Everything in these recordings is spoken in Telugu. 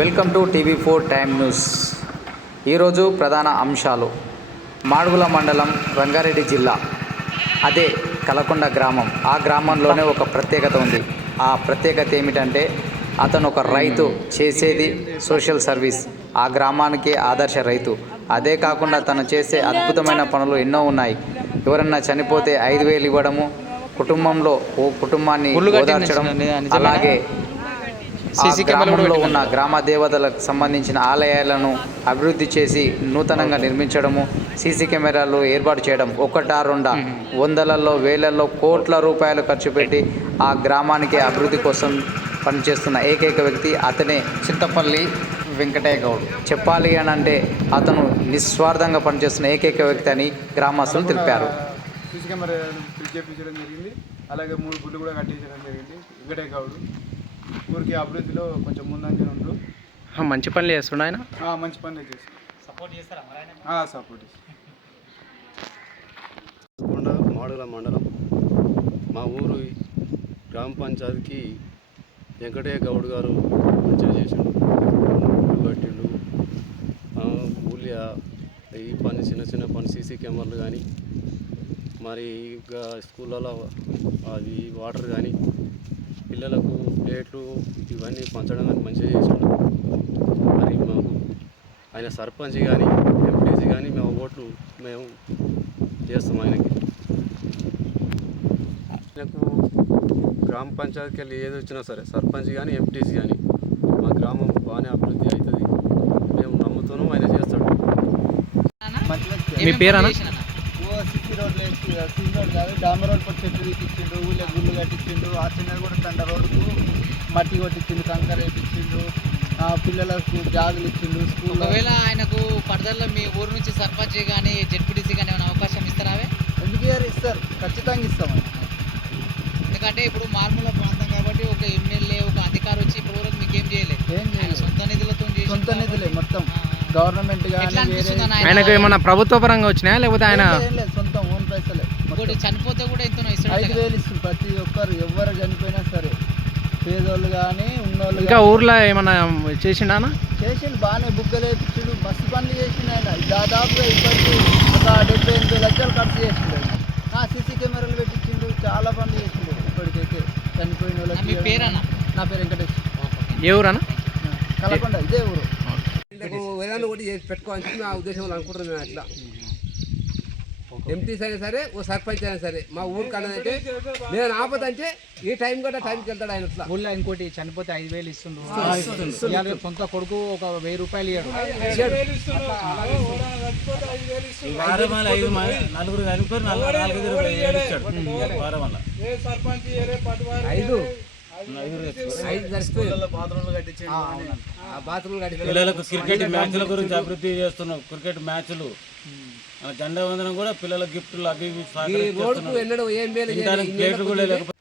వెల్కమ్ టు టీవీ4 టైమ్ న్యూస్. ఈరోజు ప్రధాన అంశాలు. మాడుగుల మండలం, రంగారెడ్డి జిల్లా, అదే కలకొండ గ్రామం. ఆ గ్రామంలోనే ఒక ప్రత్యేకత ఉంది. ఆ ప్రత్యేకత ఏమిటంటే అతను ఒక రైతు, చేసేది సోషల్ సర్వీస్. ఆ గ్రామానికి ఆదర్శ రైతు. అదే కాకుండా తను చేసే అద్భుతమైన పనులు ఎన్నో ఉన్నాయి. ఎవరన్నా చనిపోతే 5,000 ఇవ్వడము, కుటుంబంలో ఓ కుటుంబాన్ని ఓదార్చడం, అలాగే ఆ గ్రామంలో ఉన్న గ్రామ దేవతలకు సంబంధించిన ఆలయాలను అభివృద్ధి చేసి నూతనంగా నిర్మించడము, సీసీ కెమెరాలు ఏర్పాటు చేయడం, ఒకటా రెండా, వందలలో వేలల్లో కోట్ల రూపాయలు ఖర్చు పెట్టి ఆ గ్రామానికి అభివృద్ధి కోసం పనిచేస్తున్న ఏకైక వ్యక్తి అతనే చింతపల్లి వెంకటయ్య గౌడ్. చెప్పాలి అని అంటే అతను నిస్వార్థంగా పనిచేస్తున్న ఏకైక వ్యక్తి అని గ్రామస్తులు తెలిపారు. సీసీ కెమెరా చేయించడం జరిగింది. అలాగే 3 గుళ్ళు కూడా కట్టించడం జరిగింది. వెంకటయ్య గౌడ్ ఊరికి అభివృద్ధిలో కొంచెం ముందంజన ఉండు. మంచి పనులు చేస్తుండ ఆయన. మంచి పనులు చేసి సపోర్ట్ చేస్తారా? సపోర్ట్ మాడుగుల మండలం మా ఊరు గ్రామ పంచాయతీకి వెంకటయ్య గౌడ్ గారు మంచిగా చేసిండు. కట్టిండు ఊళ్ళ ఈ పని, చిన్న చిన్న పని, సీసీ కెమెరాలు కానీ, మరి ఇంకా స్కూళ్ళలో అవి వాటర్ కానీ, పిల్లలకు ప్లేట్లు ఇవన్నీ పంచడం కానీ మంచిగా చేసాడు. మరి మాకు ఆయన సర్పంచ్ కానీ, ఎంపీసీ కానీ మేము ఓట్లు మేము చేస్తాం ఆయనకి. ఆయనకు గ్రామ పంచాయతీకి వెళ్ళి ఏది వచ్చినా సరే, సర్పంచ్ కానీ, ఎంపీసీ కానీ, మా గ్రామం బాగానే అభివృద్ధి అవుతుంది మేము నమ్ముతాను. ఆయన చేస్తాడు. మీ పేరు సిటీ రోడ్లు సిటీ రోడ్ కాదు, డాంబర్ రోడ్ పక్క చెట్లు తీపించిండు, ఊళ్ళో గుళ్ళు కట్టించిండు. ఆ చిన్న కూడా తండ రోడ్డుకు మట్టి కొట్టించిండు, కంకర వేయించిండు, పిల్లలకు జాగులు ఇచ్చిండు. స్కూల్ ఒకవేళ ఆయనకు ఫర్దర్లో మీ ఊరు నుంచి సర్పంచ్ కానీ జెడ్పీటీసీ కానీ ఏమైనా అవకాశం ఇస్తారా? ఎందుకు ఇస్తారు, ఖచ్చితంగా ఇస్తాం. ఎందుకంటే ఇప్పుడు మారుమూల ప్రాంతం కాబట్టి ఒక ఎమ్మెల్యే, ఒక అధికారి వచ్చి ఇప్పుడు వరకు మీకు ఏం చేయలేదు. సొంత నిధులతో సొంత నిధులే మొత్తం. గవర్నమెంట్ ఆయనకు ఏమన్నా ప్రభుత్వ పరంగా వచ్చినాయా లేకపోతే ఆయన సొంత ఓన్ పైసలే? చనిపోతే కూడా ఎంతో ఇస్తాడు. 5,000 ఇస్తుంది ప్రతి ఒక్కరు, ఎవరు చనిపోయినా సరే, పేదోళ్ళు కానీ ఉన్నోళ్ళు. ఇంకా ఊర్లో ఏమన్నా చేసిండా? చేసిండు, బాగానే బుగ్గలు వేయించిండు, మస్తు పనులు చేసిండు. ఆయన దాదాపుగా ఇప్పటికి ఒక 78 లక్షలు ఖర్చు చేసిండు. సీసీ కెమెరాలు పెట్టించిండు, చాలా పనులు చేసిండు ఇప్పటికైతే. చనిపోయిన వాళ్ళకి. మీ పేరన్నా? నా పేరు వెంకటేష్. ఏ ఊరన్నా? కలకొండ, ఇదే ఊరు. వేదాన్ని ఒకటి చేసి పెట్టుకోవాలని నా ఉద్దేశంలో అనుకుంటున్నాను. మేము అట్లా ఎంపీస్ అయినా సరే, ఓ సర్పంచ్ అయినా సరే, మా ఊరికి అన్నదంటే నేను ఆపదంటే ఈ టైం కూడా టైంకి వెళ్తాడు ఆయన. అట్లా ఊళ్ళో ఇంకోటి చనిపోతే 5,000 ఇస్తుండ్రు. సొంత కొడుకు ఒక 1,000 రూపాయలు ఇయ్యాడు. నలుగురు కలిపి 4,000 ఇచ్చాడు. పిల్లలకు క్రికెట్ మ్యాచ్ల గురించి అభివృద్ధి చేస్తున్నాం. క్రికెట్ మ్యాచ్లు, జెండా వందనం కూడా పిల్లల గిఫ్ట్లు అవి ప్లేట్లు కూడా లేకపోతే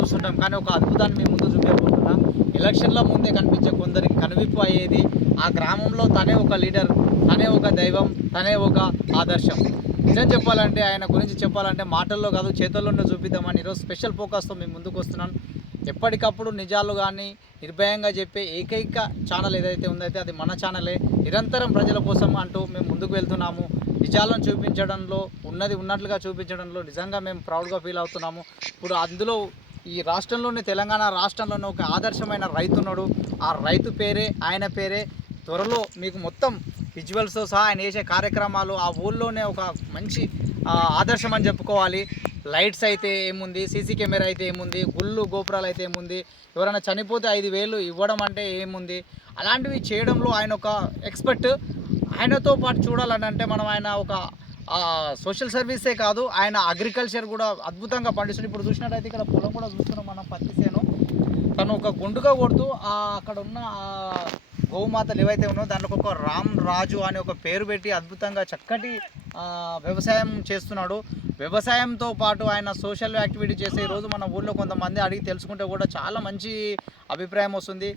చూస్తుంటాం, కానీ ఒక అద్భుతాన్ని మీ ముందు చూపించబోతున్నా. ఎలక్షన్ల ముందే కనిపించే కొందరికి కనువిప్పు అయ్యేది ఆ గ్రామంలో తనే ఒక లీడర్, తనే ఒక దైవం, తనే ఒక ఆదర్శం. నిజం చెప్పాలంటే ఆయన గురించి చెప్పాలంటే మాటల్లో కాదు చేతుల్లోనే చూపిద్దామని ఈరోజు స్పెషల్ ఫోకస్తో మేము ముందుకు వస్తున్నాను. ఎప్పటికప్పుడు నిజాలు కానీ నిర్భయంగా చెప్పే ఏకైక ఛానల్ ఏదైతే ఉందైతే అది మన ఛానలే. నిరంతరం ప్రజల కోసం అంటూ మేము ముందుకు వెళ్తున్నాము. నిజాలను చూపించడంలో, ఉన్నది ఉన్నట్లుగా చూపించడంలో నిజంగా మేము ప్రౌడ్గా ఫీల్ అవుతున్నాము. ఇప్పుడు అందులో ఈ రాష్ట్రంలోని, తెలంగాణ రాష్ట్రంలోనే ఒక ఆదర్శమైన రైతున్నాడు. ఆ రైతు పేరే, ఆయన పేరే త్వరలో మీకు మొత్తం విజువల్స్తో సహా ఆయన చేసే కార్యక్రమాలు ఆ ఊళ్ళోనే ఒక మంచి ఆదర్శం అని చెప్పుకోవాలి. లైట్స్ అయితే ఏముంది, సీసీ కెమెరా అయితే ఏముంది, గుళ్ళు గోపురాలు అయితే ఏముంది, ఎవరైనా చనిపోతే 5,000 ఇవ్వడం అంటే ఏముంది, అలాంటివి చేయడంలో ఆయన ఒక ఎక్స్పర్ట్. ఆయనతో పాటు చూడాలని అంటే మనం ఆయన ఒక సోషల్ సర్వీసే కాదు, ఆయన అగ్రికల్చర్ కూడా అద్భుతంగా పండిస్తుంది. ఇప్పుడు చూసినట్టయితే ఇక్కడ పొలం కూడా చూస్తున్నాం మనం, పత్తి చేను. తను ఒక గుండుగా కొడుతూ అక్కడ ఉన్న గోమాతలు ఏవైతే ఉన్నాయో దాంట్లో ఒక రామ్ రాజు అనే ఒక పేరు పెట్టి అద్భుతంగా చక్కటి వ్యవసాయం చేస్తున్నాడు. వ్యవసాయంతో పాటు ఆయన సోషల్ యాక్టివిటీ చేసే ఈరోజు మన ఊళ్ళో కొంతమంది అడిగి తెలుసుకుంటే కూడా చాలా మంచి అభిప్రాయం వస్తుంది.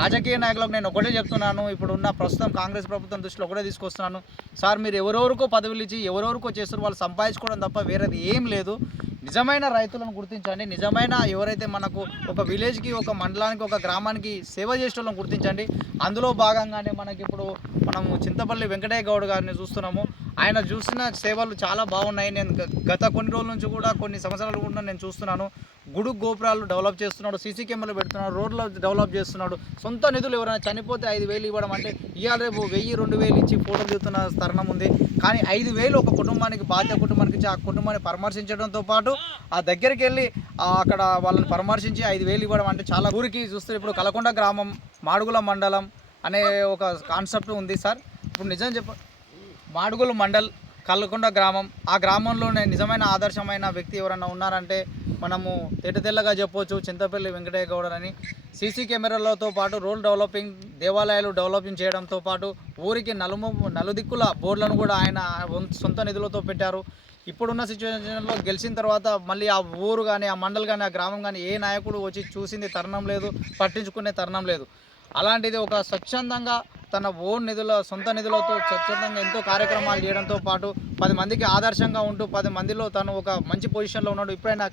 రాజకీయ నాయకులకు నేను ఒకటే చెప్తున్నాను, ఇప్పుడు ఉన్న ప్రస్తుతం కాంగ్రెస్ ప్రభుత్వం దృష్టిలో ఒకటే తీసుకొస్తున్నాను. సార్ మీరు ఎవరెవరికో పదవులు ఇచ్చి ఎవరెవరికో చేస్తారు, వాళ్ళు సంపాదించుకోవడం తప్ప వేరేది ఏం లేదు. నిజమైన రైతులను గుర్తించండి, నిజమైన ఎవరైతే మనకు ఒక విలేజ్కి, ఒక మండలానికి, ఒక గ్రామానికి సేవ చేసే వాళ్ళని గుర్తించండి. అందులో భాగంగానే మనకి ఇప్పుడు మనము చింతపల్లి వెంకటయ్య గౌడ్ గారిని చూస్తున్నాము. ఆయన చూసిన సేవలు చాలా బాగున్నాయి. నేను గత కొన్ని రోజుల నుంచి కూడా, కొన్ని సంవత్సరాలు కూడా నేను చూస్తున్నాను. గుడి గోపురాలు డెవలప్ చేస్తున్నాడు, సీసీ కెమెరాలు పెడుతున్నాడు, రోడ్లు డెవలప్ చేస్తున్నాడు. సొంత నిధులు ఎవరైనా చనిపోతే 5,000 ఇవ్వడం అంటే ఇవాళ రేపు 1,000, 2,000 ఇచ్చి ఫోటోలు దిగుతున్న తరుణం ఉంది. కానీ 5,000 ఒక కుటుంబానికి, బాధ్యత కుటుంబానికి ఇచ్చి ఆ కుటుంబాన్ని పరామర్శించడంతో పాటు ఆ దగ్గరికి వెళ్ళి అక్కడ వాళ్ళని పరామర్శించి 5,000 ఇవ్వడం అంటే చాలా. ఊరికి చూస్తే ఇప్పుడు కలకొండ గ్రామం, మాడుగుల మండలం అనే ఒక కాన్సెప్ట్ ఉంది సార్. ఇప్పుడు నిజం మాడుగుల మండల్, కల్లకొండ గ్రామం, ఆ గ్రామంలోనే నిజమైన ఆదర్శమైన వ్యక్తి ఎవరన్నా ఉన్నారంటే మనము తెల్లగా చెప్పవచ్చు చింతపల్లి వెంకటయ్య గౌడ్ అని. సీసీ కెమెరాలతో పాటు రోడ్ డెవలపింగ్, దేవాలయాలు డెవలపింగ్ చేయడంతో పాటు ఊరికి నలుదిక్కుల బోర్డులను కూడా ఆయన సొంత నిధులతో పెట్టారు. ఇప్పుడున్న సిచ్యువేషన్లో గెలిచిన తర్వాత మళ్ళీ ఆ ఊరు కానీ, ఆ మండల్ కానీ, ఆ గ్రామం కానీ ఏ నాయకుడు వచ్చి చూసింది తరుణం లేదు, పట్టించుకునే తరుణం లేదు. అలాంటిది ఒక స్వచ్ఛందంగా తన ఓన్ నిధుల, సొంత నిధులతో స్వచ్ఛందంగా ఎంతో కార్యక్రమాలు చేయడంతో పాటు 10 మందికి ఆదర్శంగా ఉంటూ 10 మందిలో తను ఒక మంచి పొజిషన్లో ఉన్నాడు. ఇప్పుడైనా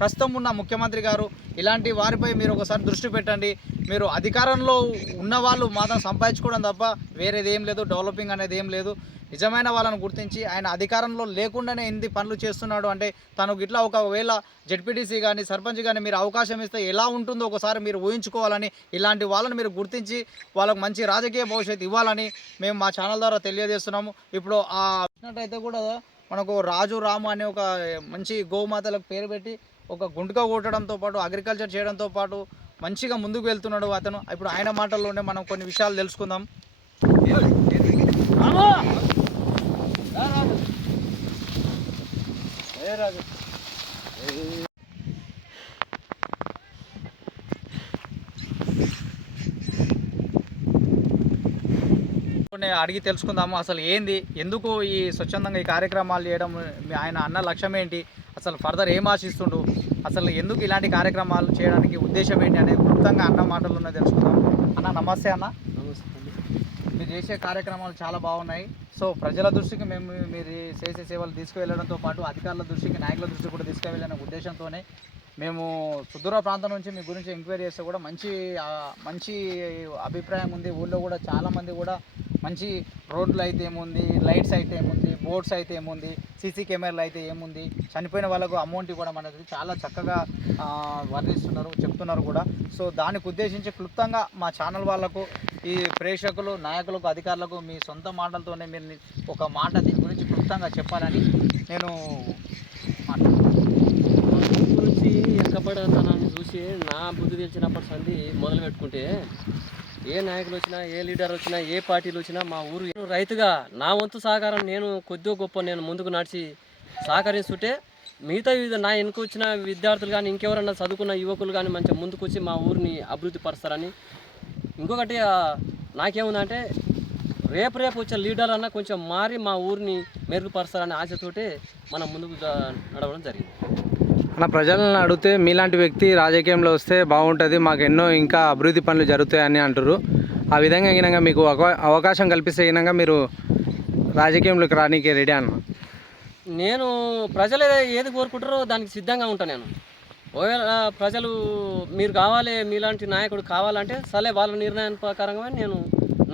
ప్రస్తుతం ఉన్న ముఖ్యమంత్రి గారు ఇలాంటి వారిపై మీరు ఒకసారి దృష్టి పెట్టండి. మీరు అధికారంలో ఉన్నవాళ్ళు మాత్రం సంపాదించుకోవడం తప్ప వేరేది ఏం లేదు, డెవలపింగ్ అనేది ఏం లేదు. నిజమైన వాళ్ళని గుర్తించి ఆయన అధికారంలో లేకుండానే ఎన్ని పనులు చేస్తున్నాడు అంటే తనకు ఇట్లా ఒకవేళ జెడ్పీటీసీ కానీ, సర్పంచ్ కానీ మీరు అవకాశం ఇస్తే ఎలా ఉంటుందో ఒకసారి మీరు ఊహించుకోవాలని, ఇలాంటి వాళ్ళని మీరు గుర్తించి వాళ్ళకు మంచి రాజకీయ భవిష్యత్తు ఇవ్వాలని మేము మా ఛానల్ ద్వారా తెలియజేస్తున్నాము. ఇప్పుడు అయితే కూడా మనకు రాజు రాము అనే ఒక మంచి గోమాతలకు పేరు పెట్టి ఒక గుంటుగా కొట్టడంతో పాటు, అగ్రికల్చర్ చేయడంతో పాటు మంచిగా ముందుకు వెళ్తున్నాడు అతను. ఇప్పుడు ఆయన మాటల్లోనే మనం కొన్ని విషయాలు తెలుసుకుందాం. అడిగి తెలుసుకుందాము అసలు ఏంది, ఎందుకు ఈ స్వచ్ఛందంగా ఈ కార్యక్రమాలు చేయడం, ఆయన అన్న లక్ష్యం ఏంటి, అసలు ఫర్దర్ ఏం ఆశిస్తుండు, అసలు ఎందుకు ఇలాంటి కార్యక్రమాలు చేయడానికి ఉద్దేశం ఏంటి అనేది క్లుప్తంగా అన్న మాటల్లోనే తెలుసుకుందాం. అన్న నమస్తే. అన్న మీరు చేసే కార్యక్రమాలు చాలా బాగున్నాయి. సో ప్రజల దృష్టికి మేము మీరు చేసే సేవలు తీసుకువెళ్ళడంతో పాటు అధికారుల దృష్టికి, నాయకుల దృష్టికి కూడా తీసుకువెళ్ళిన ఉద్దేశంతోనే మేము సుదూర ప్రాంతం నుంచి మీ గురించి ఎంక్వైరీ చేస్తే కూడా మంచి అభిప్రాయం ఉంది. ఊళ్ళో కూడా చాలామంది కూడా మంచి రోడ్లు అయితే ఏముంది, లైట్స్ అయితే ఏముంది, బోర్డ్స్ అయితే ఏముంది, సీసీ కెమెరాలు అయితే ఏముంది, చనిపోయిన వాళ్ళకు అమౌంట్ ఇవ్వడం అనేది చాలా చక్కగా వర్ణిస్తున్నారు, చెప్తున్నారు కూడా. సో దానికి ఉద్దేశించి క్లుప్తంగా మా ఛానల్ వాళ్ళకు, ఈ ప్రేక్షకులు, నాయకులకు, అధికారులకు మీ సొంత మాటలతోనే మీరు ఒక మాట దీని గురించి క్లుప్తంగా చెప్పాలని నేను గురించి ఎక్కబడతనాన్ని చూసి నా బుద్ధి తెలిసినప్పటి సంది మొదలు పెట్టుకుంటే ఏ నాయకులు వచ్చినా, ఏ లీడర్ వచ్చినా, ఏ పార్టీలు వచ్చినా మా ఊరు రైతుగా నా వంతు సహకారం నేను కొద్దిగా గొప్ప నేను ముందుకు నడిచి సహకరిస్తుంటే మిగతా నా వెనుక వచ్చిన విద్యార్థులు కానీ, ఇంకెవరన్నా చదువుకున్న యువకులు కానీ మంచిగా ముందుకు వచ్చి మా ఊరిని అభివృద్ధి పరుస్తారని. ఇంకొకటి నాకేముందంటే రేపు వచ్చే లీడర్ అన్న కొంచెం మారి మా ఊరిని మెరుగుపరుస్తారనే ఆశతోటే మనం ముందుకు నడవడం జరిగింది. మన ప్రజలను అడిగితే మీలాంటి వ్యక్తి రాజకీయంలో వస్తే బాగుంటుంది, మాకు ఎన్నో ఇంకా అభివృద్ధి పనులు జరుగుతాయని అంటారు. ఆ విధంగా గినంగా మీకు అవకాశం కల్పిస్తే గినంగా మీరు రాజకీయంలోకి రానికి రెడీ అన్న? నేను ప్రజలు ఏది కోరుకుంటారో దానికి సిద్ధంగా ఉంటాను నేను. ఒకవేళ ప్రజలు మీరు కావాలి, మీలాంటి నాయకుడు కావాలంటే సరే వాళ్ళ నిర్ణయం ప్రకారంగా నేను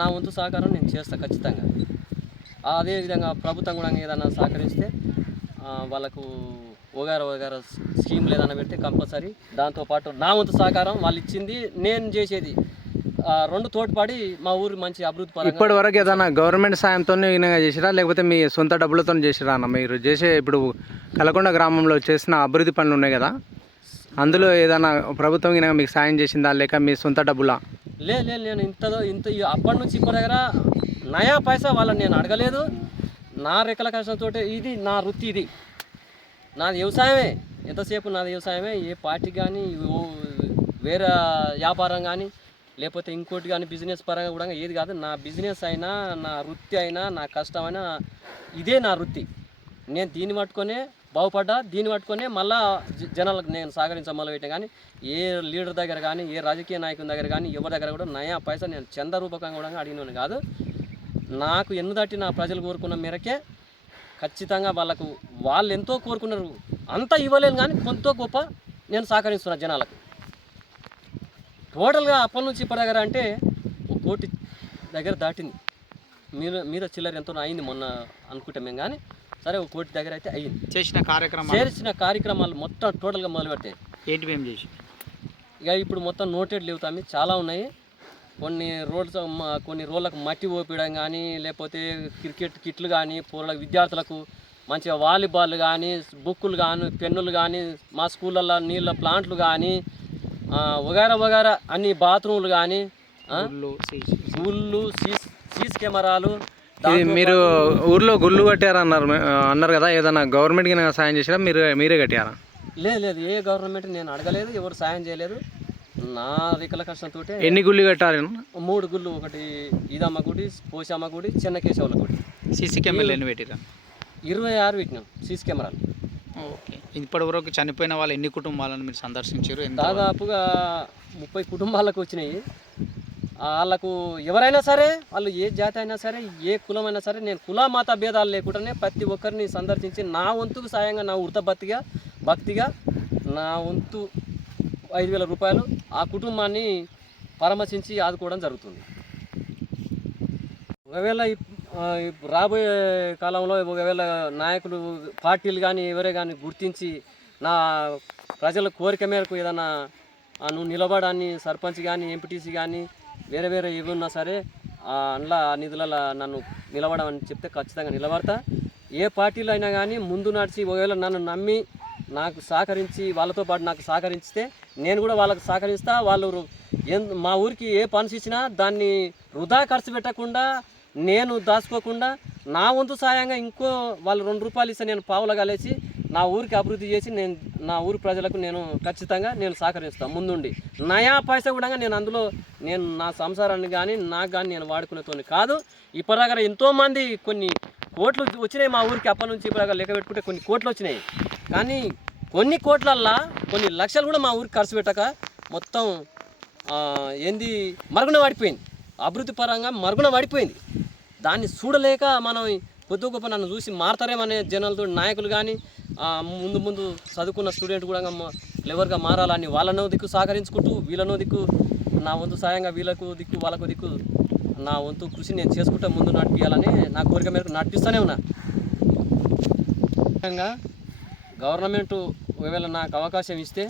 నా వంతు సహకారం నేను చేస్తాను ఖచ్చితంగా. అదేవిధంగా ప్రభుత్వం కూడా ఏదైనా సహకరిస్తే వాళ్ళకు ఒగారు స్కీమ్లు ఏదైనా పెడితే కంపల్సరీ దాంతోపాటు నా వంతు సహకారం వాళ్ళు ఇచ్చింది నేను చేసేది రెండు తోడ్పడి మా ఊరు మంచి అభివృద్ధి పరంగా. ఇప్పటి వరకు ఏదైనా గవర్నమెంట్ సాయంతో విధంగా చేసిరా లేకపోతే మీ సొంత డబ్బులతో చేసిరా అన్న? మీరు చేసే ఇప్పుడు కలకొండ గ్రామంలో చేసిన అభివృద్ధి పనులు ఉన్నాయి కదా, అందులో ఏదైనా ప్రభుత్వం గినక మీకు సాయం చేసిందా లేక మీ సొంత డబ్బులా? నేను ఇంత అప్పటి నుంచి ఇప్పటి దగ్గర నయా పైసా వాళ్ళని నేను అడగలేదు. నా రెక్కల కష్టంతో ఇది నా వృత్తి, ఇది నాది వ్యవసాయమే, ఎంతసేపు నాది వ్యవసాయమే. ఏ పార్టీ కానీ వేరే వ్యాపారం కానీ లేకపోతే ఇంకోటి కానీ బిజినెస్ పరంగా కూడా ఏది కాదు. నా బిజినెస్ అయినా నా వృత్తి అయినా నా కష్టమైనా ఇదే నా వృత్తి. నేను దీన్ని పట్టుకొనే బాగుపడ్డా, దీన్ని పట్టుకొనే మళ్ళా జనాలకు నేను సహకరించమని పెట్టాను. కానీ ఏ లీడర్ దగ్గర కానీ ఏ రాజకీయ నాయకుని దగ్గర కానీ ఎవరి దగ్గర కూడా నయా పైసా నేను చంద రూపకంగా కూడా అడిగినని కాదు. నాకు ఎన్నుదట్టి నా ప్రజలు కోరుకున్న మేరకే ఖచ్చితంగా వాళ్ళు ఎంతో కోరుకున్నారు, అంతా ఇవ్వలేను కానీ కొంత గొప్ప నేను సహకరిస్తున్నా జనాలకు. టోటల్గా అప్పటి నుంచి ఇప్పటి దగ్గర అంటే 1 కోటి దగ్గర దాటింది. మీద చిల్లర ఎంతో అయింది మొన్న అనుకుంటాం మేము, కానీ సరే 1 కోటి దగ్గర అయితే అయ్యింది. చేసిన కార్యక్రమాలు మొత్తం టోటల్గా మొదలు పెడతాయి. ఏంటివి ఏం చేసి ఇక ఇప్పుడు మొత్తం నోటెడ్ లేవు తమ్మి, చాలా ఉన్నాయి. కొన్ని రోడ్లకు మట్టి ఓపియడం కానీ లేకపోతే క్రికెట్ కిట్లు కానీ విద్యార్థులకు మంచిగా వాలీబాల్ కానీ బుక్కులు కానీ పెన్నులు కానీ మా స్కూళ్ళల్లో నీళ్ళ ప్లాంట్లు కానీ వగైరా అన్ని బాత్రూమ్లు కానీ గుళ్ళు సీసీ కెమెరాలు. మీరు ఊర్లో గుళ్ళు అన్నారు కదా, ఏదైనా గవర్నమెంట్కి సాయం చేసినా మీరే కట్టారా? లేదు, ఏ గవర్నమెంట్ నేను అడగలేదు, ఎవరు సాయం చేయలేదు. నా రికల కష్టంతో. ఎన్ని గుళ్ళు కట్టారు? 3 గుళ్ళు, ఒకటి ఈదమ్మ గుడి, పోషమ్మ గుడి, చెన్నకేశవుల గుడి. సీసీ కెమెరాలు ఎన్ని పెట్టిరా? 26 పెట్టినాం సీసీ కెమెరాలు. ఓకే. ఇప్పటి వరకు చనిపోయిన వాళ్ళు ఎన్ని కుటుంబాలను మీరు సందర్శించారు? దాదాపుగా 30 కుటుంబాలకు వచ్చినాయి. వాళ్ళకు ఎవరైనా సరే, వాళ్ళు ఏ జాతి అయినా సరే, ఏ కులమైనా సరే, నేను కుల మత భేదాలు లేకుండానే ప్రతి ఒక్కరిని సందర్శించి నా వంతుకు సాయంగా నా భక్తిగా నా వంతు 5,000 రూపాయలు ఆ కుటుంబాన్ని పరామర్శించి ఆదుకోవడం జరుగుతుంది. ఒకవేళ రాబోయే కాలంలో ఒకవేళ నాయకులు పార్టీలు కానీ ఎవరే కానీ గుర్తించి నా ప్రజల కోరిక మేరకు ఏదైనా నువ్వు నిలబడాన్ని సర్పంచ్ కానీ ఎంపీటీసీ కానీ వేరే ఏవి ఉన్నా సరే అందులో ఆ నిధులలో నన్ను నిలబడమని చెప్తే ఖచ్చితంగా నిలబడతా. ఏ పార్టీలో అయినా కానీ ముందు నడిచి ఒకవేళ నన్ను నమ్మి నాకు సహకరించి వాళ్ళతో పాటు నాకు సహకరిస్తే నేను కూడా వాళ్ళకు సహకరిస్తా. వాళ్ళు మా ఊరికి ఏ పని ఇచ్చినా దాన్ని వృధా ఖర్చు పెట్టకుండా నేను దాచుకోకుండా నా వంతు సాయంగా ఇంకో వాళ్ళు 2 రూపాయలు ఇస్తే నేను పావులా కలిసి నా ఊరికి అభివృద్ధి చేసి నా ఊరి ప్రజలకు నేను ఖచ్చితంగా సహకరిస్తాను ముందుండి. నయా పైసా కూడా అందులో నేను నా సంసారాన్ని కానీ నాకు కానీ నేను వాడుకునేతోని కాదు. ఇప్పటిదాకా ఎంతోమంది కొన్ని కోట్లు వచ్చినాయి మా ఊరికి, అప్పటి నుంచి ఇప్పటిదాకా లెక్క పెట్టుకుంటే కొన్ని కోట్లు వచ్చినాయి. కానీ కొన్ని కోట్లల్లా కొన్ని లక్షలు కూడా మా ఊరికి ఖర్చు పెట్టక మొత్తం మరుగున పడిపోయింది, అభివృద్ధి పరంగా మరుగున పడిపోయింది. దాన్ని చూడలేక మనం కొద్ది గొప్ప నన్ను చూసి మారతారేమనే జనాలతో నాయకులు కానీ ముందు చదువుకున్న స్టూడెంట్ కూడా క్లెవర్గా మారాలని వాళ్ళనో దిక్కు సహకరించుకుంటూ వీళ్ళనో దిక్కు నా వంతు సాయంగా వీళ్ళకు దిక్కు వాళ్ళకు దిక్కు నా వంతు కృషి నేను చేసుకుంటూ ముందు నడిపించాలని నా కోరిక మేరకు నడిపిస్తూనే ఉన్నా. ముఖ్యంగా గవర్నమెంట్ ఒకవేళ నాకు అవకాశం ఇస్తే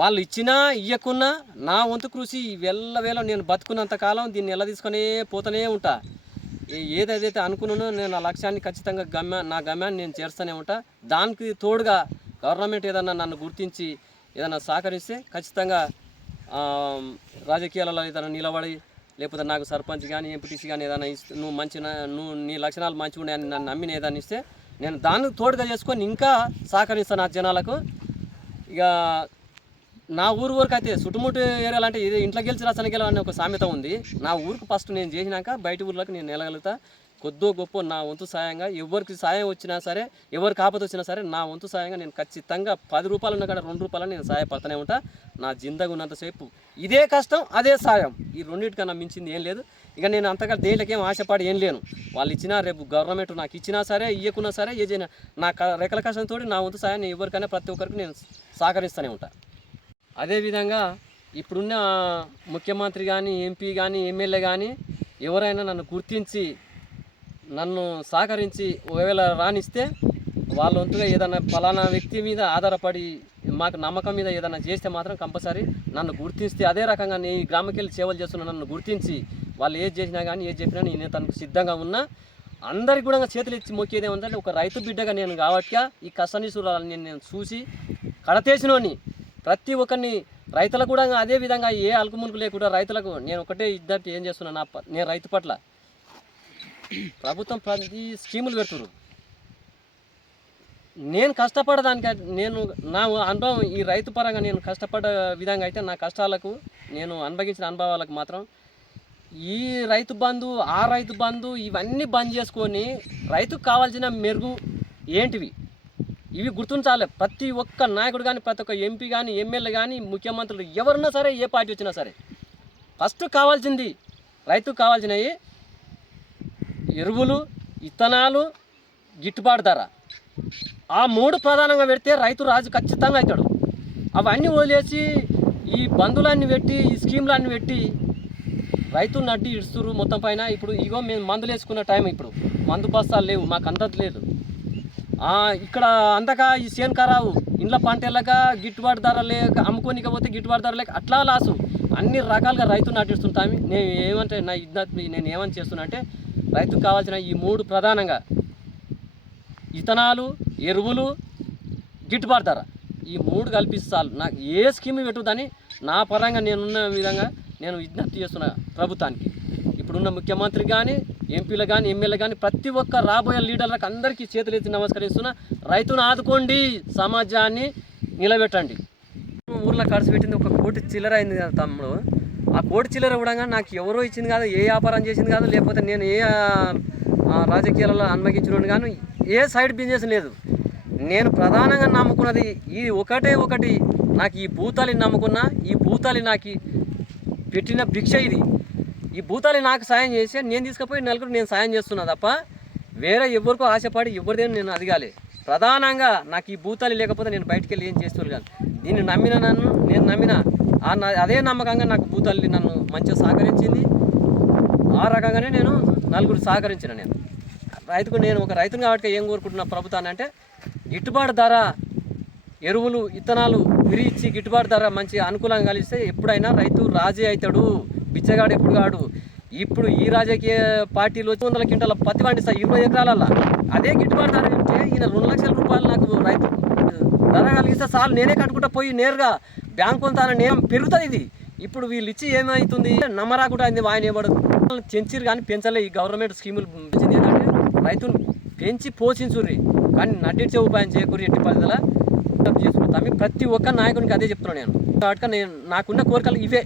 వాళ్ళు ఇచ్చినా ఇవ్వకున్నా నా వంతు కృషి వెళ్ళవేళ నేను బతుకున్నంత కాలం దీన్ని ఎలా తీసుకునే పోతూనే ఉంటా. ఏదైతే అనుకున్నానో నేను ఆ లక్ష్యాన్ని ఖచ్చితంగా నా గమ్యాన్ని నేను చేస్తూనే ఉంటా. దానికి తోడుగా గవర్నమెంట్ ఏదన్నా నన్ను గుర్తించి ఏదైనా సహకరిస్తే ఖచ్చితంగా రాజకీయాలలో ఏదైనా నిలబడి లేకపోతే నాకు సర్పంచ్ కానీ ఎంపీటీసీ కానీ ఏదైనా ఇస్తే నువ్వు నీ లక్షణాలు మంచిగా ఉన్నాయని నన్ను నమ్మిన ఏదైనా ఇస్తే నేను దాన్ని తోడుగా చేసుకొని ఇంకా సహకరిస్తాను ఆ జనాలకు. ఇక నా ఊరికి అయితే చుట్టుముట్టు ఏరియాలు అంటే ఇది ఇంట్లో గెలిచి రచన గెలవని ఒక సామెత ఉంది. నా ఊరికి ఫస్ట్ నేను చేసినాక బయట ఊర్లకు నేను వెళ్ళగలుగుతా. కొద్దో గొప్ప నా వంతు సాయంగా ఎవరికి సాయం వచ్చినా సరే, ఎవరికి ఆపద వచ్చినా సరే నా వంతు సాయంగా నేను ఖచ్చితంగా 10 రూపాయలు ఉన్న కాడ 2 రూపాయలు నేను సహాయపడుతూనే ఉంటా. నా జిందగా ఉన్నంతసేపు ఇదే కష్టం అదే సాయం, ఈ రెండింటికన్నా మించింది ఏం లేదు. ఇక నేను అంతగా దేనికేం ఆశపడి ఏం లేను. వాళ్ళు ఇచ్చినా, రేపు గవర్నమెంట్ నాకు ఇచ్చినా సరే ఇవ్వకున్నా సరే ఏదైనా నా రెక్కల కష్టంతో నా వంతు సాయాన్ని ఎవరికైనా ప్రతి ఒక్కరికి నేను సహకరిస్తూనే ఉంటా. అదేవిధంగా ఇప్పుడున్న ముఖ్యమంత్రి కానీ, ఎంపీ కానీ, ఎమ్మెల్యే కానీ ఎవరైనా నన్ను గుర్తించి నన్ను సహకరించి ఒకవేళ రానిస్తే వాళ్ళ వంతుగా ఏదైనా ఫలానా వ్యక్తి మీద ఆధారపడి మాకు నమ్మకం మీద ఏదైనా చేస్తే మాత్రం కంపల్సరీ నన్ను గుర్తిస్తే, అదే రకంగా నేను ఈ గ్రామకి వెళ్ళి సేవలు చేస్తున్న నన్ను గుర్తించి వాళ్ళు ఏది చేసినా కానీ ఏది చెప్పినా నేను తనకు సిద్ధంగా ఉన్నా. అందరికి కూడా చేతులు ఇచ్చి మొక్కేది ఏమంటే ఒక రైతు బిడ్డగా నేను కాబట్టి ఈ కష్టనిసురాలని నేను చూసి కడతేసినోని ప్రతి ఒక్కరిని రైతులకు కూడా అదే విధంగా ఏ అలుకుములుకు లేకుండా రైతులకు నేను ఒకటే ఇద్దరు ఏం చేస్తున్నా, నేను రైతు పట్ల ప్రభుత్వం ప్రతి స్కీములు పెడుతున్నారు. నేను కష్టపడదానికి నేను నా అనుభవం ఈ రైతు పరంగా నేను కష్టపడ్డ విధంగా అయితే నా కష్టాలకు నేను అనుభవించిన అనుభవాలకు మాత్రం ఈ రైతు బంధు, ఆ రైతు బంధు ఇవన్నీ బంద్ చేసుకొని రైతుకు కావాల్సిన మెరుగు ఏంటివి ఇవి గుర్తించాలి. ప్రతి ఒక్క నాయకుడు కానీ, ప్రతి ఒక్క ఎంపీ కానీ, ఎమ్మెల్యే కానీ, ముఖ్యమంత్రులు ఎవరన్నా సరే, ఏ పార్టీ వచ్చినా సరే ఫస్ట్ కావాల్సింది రైతుకు కావాల్సినవి ఎరువులు, విత్తనాలు, గిట్టుబాటు ధర. ఆ 3 ప్రధానంగా పెడితే రైతు రాజు ఖచ్చితంగా అవుతాడు. అవన్నీ వదిలేసి ఈ బంధులన్నీ పెట్టి, ఈ స్కీమ్లన్నీ పెట్టి రైతు నడ్డి ఇడుస్తురు మొత్తం పైన. ఇప్పుడు ఇగో మేము మందులు వేసుకున్న టైం, ఇప్పుడు మందు బస్తాలు లేవు, మాకు అందదు లేదు. ఇక్కడ అంతగా ఈ చేను ఖరాబు, ఇంట్లో పంట వెళ్ళక గిట్టుబాటు ధర లేక, అమ్ముకోనికపోతే గిట్టుబాటు ధర లేక అట్లా లాసు. అన్ని రకాలుగా రైతు నటిస్తుంటాము. నేను ఏమంటే నా ఇద్దరు నేను ఏమని చేస్తున్నా అంటే రైతుకు కావాల్సిన ఈ 3 ప్రధానంగా విత్తనాలు, ఎరువులు, గిట్టుబాటు ధర, ఈ 3 కల్పిస్తాను. నాకు ఏ స్కీమ్ పెట్టుదని నా పరంగా నేనున్న విధంగా నేను విజ్ఞప్తి చేస్తున్నా ప్రభుత్వానికి. ఇప్పుడున్న ముఖ్యమంత్రి కానీ, ఎంపీలు కానీ, ఎమ్మెల్యే కానీ ప్రతి ఒక్క రాబోయే లీడర్లకు అందరికీ చేతులెత్తి నమస్కరిస్తున్నా. రైతును ఆదుకోండి, సమాజాన్ని నిలబెట్టండి. ఊర్లో ఖర్చు పెట్టింది 1 కోటి చిల్లర అయింది కదా తమ్ముడు. ఆ 1 కోటి చిల్లర కూడా నాకు ఎవరో ఇచ్చింది కాదు, ఏ వ్యాపారం చేసింది కాదు, లేకపోతే నేను ఏ రాజకీయాలలో అనుమతించిన కానీ ఏ సైడ్ బిజినెస్ లేదు. నేను ప్రధానంగా నమ్ముకున్నది ఈ ఒకటి నాకు ఈ భూతాలిని నమ్ముకున్నా. ఈ భూతాలి నాకు పెట్టిన భిక్ష ఇది. ఈ భూతాలి నాకు సాయం చేసి నేను తీసుకుపోయి నలుగురు నేను సాయం చేస్తున్నా తప్ప వేరే ఎవరికో ఆశపడి ఎవరిదేమో నేను అదిగాలి. ప్రధానంగా నాకు ఈ భూతాలి లేకపోతే నేను బయటికి వెళ్ళి ఏం చేస్తాను కాదు. నేను నమ్మిన అదే నమ్మకంగా నాకు భూతాలి నన్ను మంచిగా సహకరించింది. ఆ రకంగానే నేను నలుగురు సహకరించిన. నేను ఒక రైతుని కాబట్టి ఏం కోరుకుంటున్నా ప్రభుత్వాన్ని అంటే గిట్టుబాటు ధర, ఎరువులు, విత్తనాలు ఫ్రీ ఇచ్చి గిట్టుబాటు ధర మంచి అనుకూలంగా కలిస్తే ఎప్పుడైనా రైతు రాజీ అవుతాడు, బిచ్చగాడు ఎప్పుడు కాడు. ఇప్పుడు ఈ రాజకీయ పార్టీలు 100 క్వింటాల పత్తి పండిస్తా 20 ఎకరాలల్లో అదే గిట్టుబాటు ధర ఇస్తే ఈయన 2 లక్షల రూపాయలు నాకు రైతు ధర కలిగిస్తే చాలు, నేనే కట్టుకుంటా పోయి నేరుగా బ్యాంకు కొంత నేరం పెరుగుతుంది. ఇది ఇప్పుడు వీళ్ళు ఇచ్చి ఏమవుతుంది నమ్మరాకుండా అయింది. ఆయన ఇవ్వడు చెంచిరు కానీ పెంచలే. ఈ గవర్నమెంట్ స్కీములు పెంచింది ఏంటంటే రైతును పెంచి పోషించుర్రి కానీ నడ్డిచ్చే ఉపాయం చేయకూరి ఎట్టి పరిధిలో చేసుకుంటాము. ప్రతి ఒక్క నాయకునికి అదే చెప్తున్నాను నేను. కాబట్టి నాకున్న కోరికలు ఇవే.